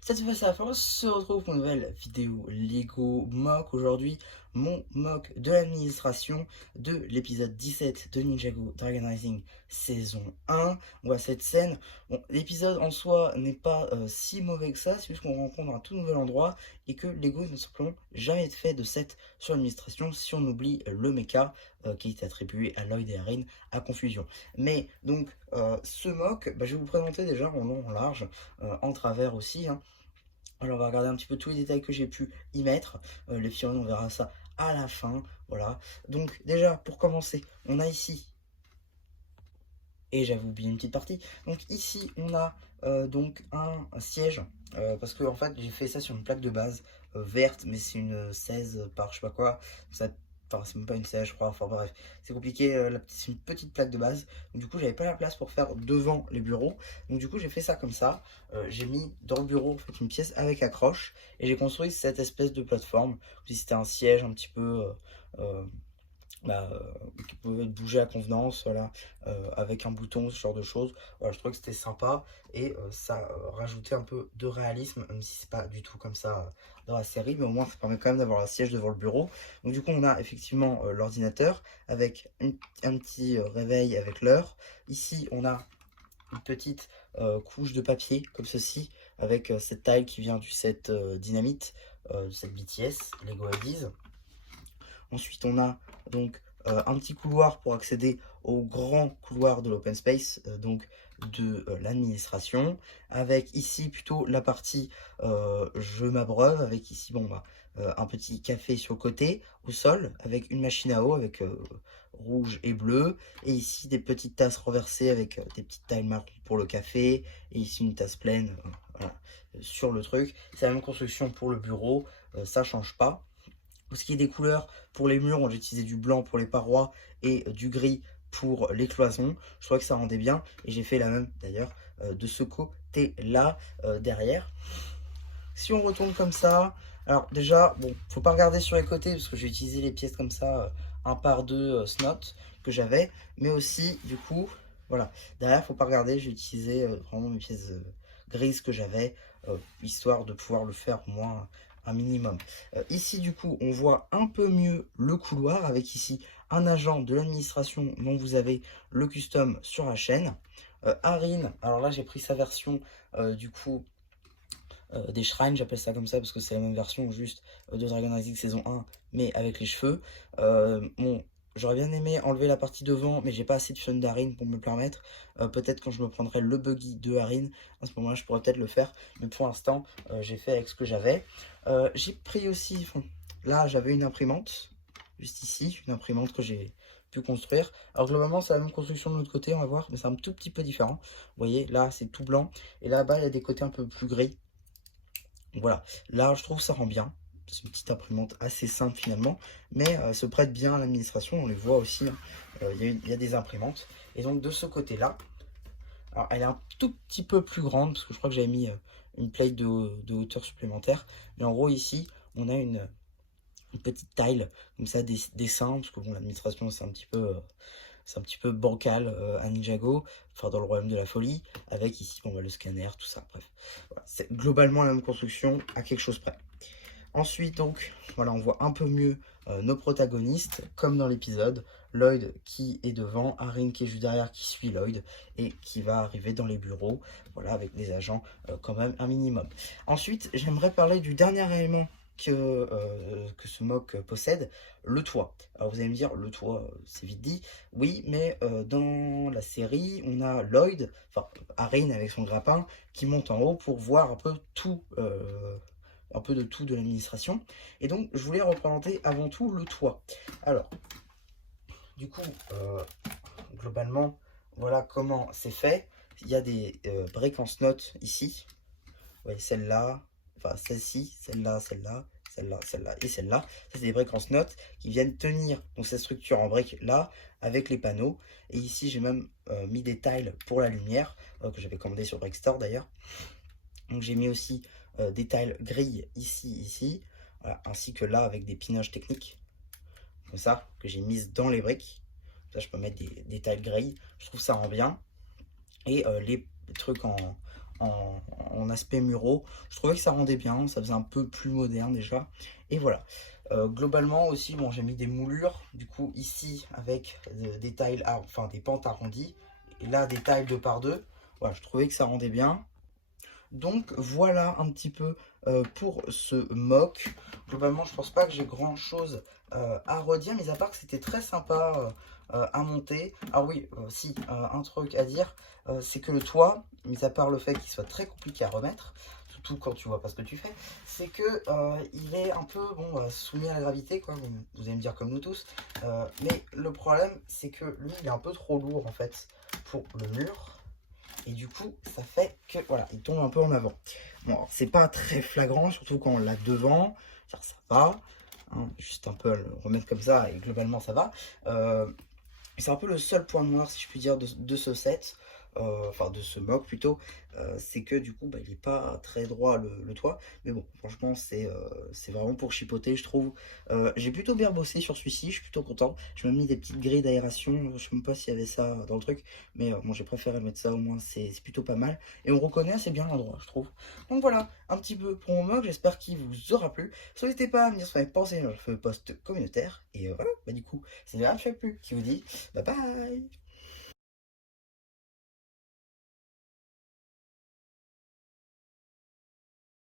Cette fois, ça on se retrouve pour une nouvelle vidéo Lego mock. Aujourd'hui, mon mock de l'administration de l'épisode 17 de Ninjago Dragon Rising saison 1. On voit cette scène. Bon, l'épisode en soi n'est pas si mauvais que ça, c'est juste qu'on rencontre un tout nouvel endroit et que Lego ne simplement jamais fait de set sur l'administration si on oublie le mecha qui est attribué à Lloyd et Erin à confusion. Mais donc, ce mock, je vais vous présenter déjà en long, en large, en travers aussi, hein. Alors on va regarder un petit peu tous les détails que j'ai pu y mettre. Les figurines, on verra ça à la fin. Voilà. Donc déjà, pour commencer, on a ici, et j'avais oublié une petite partie. Donc ici, on a donc un siège. Parce que en fait, j'ai fait ça sur une plaque de base verte, mais c'est une 16 par je sais pas quoi. Ça, enfin, c'est même pas une 16, je crois. Enfin bref, c'est compliqué. C'est une petite plaque de base. Donc, du coup, j'avais pas la place pour faire devant les bureaux. Donc du coup, j'ai fait ça comme ça. J'ai mis dans le bureau en fait, une pièce avec accroche. Et j'ai construit cette espèce de plateforme. Si c'était un siège un petit peu... qui pouvait bouger à convenance, voilà, avec un bouton, ce genre de choses. Voilà, je trouvais que c'était sympa et ça rajoutait un peu de réalisme, même si c'est pas du tout comme ça dans la série, mais au moins ça permet quand même d'avoir un siège devant le bureau. Donc du coup, on a effectivement l'ordinateur avec un petit réveil avec l'heure. Ici, on a une petite couche de papier comme ceci, avec cette taille qui vient du set Dynamite, du set BTS, Lego Ideas. Ensuite, on a donc un petit couloir pour accéder au grand couloir de l'open space, donc de l'administration, avec ici plutôt la partie je m'abreuve, avec ici un petit café sur le côté, au sol, avec une machine à eau avec rouge et bleu, et ici des petites tasses renversées avec des petites tailles marron pour le café, et ici une tasse pleine voilà, sur le truc. C'est la même construction pour le bureau, ça change pas. Pour ce qui est des couleurs, pour les murs, j'ai utilisé du blanc pour les parois et du gris pour les cloisons. Je trouvais que ça rendait bien et j'ai fait la même d'ailleurs de ce côté-là derrière. Si on retourne comme ça, alors déjà, bon, faut pas regarder sur les côtés parce que j'ai utilisé les pièces comme ça, un par deux snot que j'avais, mais aussi du coup, voilà, derrière, faut pas regarder, j'ai utilisé vraiment mes pièces grises que j'avais, histoire de pouvoir le faire au moins un minimum. Ici, du coup, on voit un peu mieux le couloir avec ici un agent de l'administration dont vous avez le custom sur la chaîne. Arin, alors là, j'ai pris sa version du coup des shrines, j'appelle ça comme ça parce que c'est la même version juste de Dragon Rising saison 1, mais avec les cheveux. Bon, j'aurais bien aimé enlever la partie devant, mais j'ai pas assez de fun d'Arin pour me le permettre. Peut-être quand je me prendrai le buggy de Arin, à ce moment-là, je pourrais peut-être le faire. Mais pour l'instant, j'ai fait avec ce que j'avais. J'ai pris aussi, enfin, là, j'avais une imprimante, juste ici, une imprimante que j'ai pu construire. Alors globalement, c'est la même construction de l'autre côté, on va voir, mais c'est un tout petit peu différent. Vous voyez, là, c'est tout blanc, et là-bas, il y a des côtés un peu plus gris. Voilà, là je trouve ça rend bien. C'est une petite imprimante assez simple finalement, mais elle se prête bien à l'administration, on les voit aussi, hein. Il y a des imprimantes. Et donc de ce côté-là, alors elle est un tout petit peu plus grande, parce que je crois que j'avais mis une plate de hauteur supplémentaire. Mais en gros ici, on a une petite tile, comme ça, des dessins, parce que bon, l'administration c'est un petit peu bancal à Ninjago, enfin dans le royaume de la folie, avec ici le scanner, tout ça, bref. Voilà, c'est globalement la même construction, à quelque chose près. Ensuite, donc, voilà, on voit un peu mieux nos protagonistes, comme dans l'épisode. Lloyd qui est devant, Arin qui est juste derrière, qui suit Lloyd, et qui va arriver dans les bureaux, voilà, avec des agents quand même un minimum. Ensuite, j'aimerais parler du dernier élément que ce mock possède, le toit. Alors vous allez me dire, le toit, c'est vite dit. Oui, mais dans la série, on a Lloyd, enfin Arin avec son grappin, qui monte en haut pour voir un peu tout, un peu de tout de l'administration. Et donc, je voulais représenter avant tout le toit. Alors, du coup, globalement, voilà comment c'est fait. Il y a des break en notes ici. Vous voyez, celle-là, enfin celle-ci, celle-là, celle-là, celle-là, celle-là et celle-là. Ça, c'est des break en notes qui viennent tenir donc cette structure en briques là avec les panneaux. Et ici, j'ai même mis des tiles pour la lumière que j'avais commandé sur Brickstore d'ailleurs. Donc j'ai mis aussi des tiles grilles ici, voilà, ainsi que là avec des pinages techniques, comme ça, que j'ai mises dans les briques. Ça, je peux mettre des tiles grilles, je trouve ça rend bien. Et les trucs en aspect muraux. Je trouvais que ça rendait bien, ça faisait un peu plus moderne déjà. Et voilà. Globalement aussi, bon, j'ai mis des moulures, du coup ici avec des tiles, enfin des pentes arrondies, et là des tiles 2 par 2. Voilà, je trouvais que ça rendait bien. Donc voilà un petit peu pour ce mock. Globalement, je pense pas que j'ai grand chose à redire, mais à part que c'était très sympa à monter. Ah oui, si, un truc à dire, c'est que le toit, mis à part le fait qu'il soit très compliqué à remettre, surtout quand tu vois pas ce que tu fais, c'est que il est un peu bon, soumis à la gravité, quoi. Vous allez me dire comme nous tous. Mais le problème, c'est que lui, il est un peu trop lourd en fait pour le mur. Et du coup, ça fait que, voilà, il tombe un peu en avant. Bon, c'est pas très flagrant, surtout quand on l'a devant. Ça va. Hein, juste un peu à le remettre comme ça, et globalement, ça va. C'est un peu le seul point noir, si je puis dire, de ce set. Enfin, de ce mock plutôt. C'est que du coup, bah, il est pas très droit le toit. Mais bon, franchement, c'est vraiment pour chipoter, je trouve. J'ai plutôt bien bossé sur celui-ci, je suis plutôt content. Je me mis des petites grilles d'aération. Je sais même pas s'il y avait ça dans le truc. Mais bon, j'ai préféré mettre ça, au moins, c'est plutôt pas mal. Et on reconnaît assez bien l'endroit, je trouve. Donc voilà, un petit peu pour mon mock. J'espère qu'il vous aura plu. N'hésitez pas à me dire ce que vous avez pensé. Je fais le post communautaire. Et voilà, bah du coup, c'est Plus qui vous dit bye bye.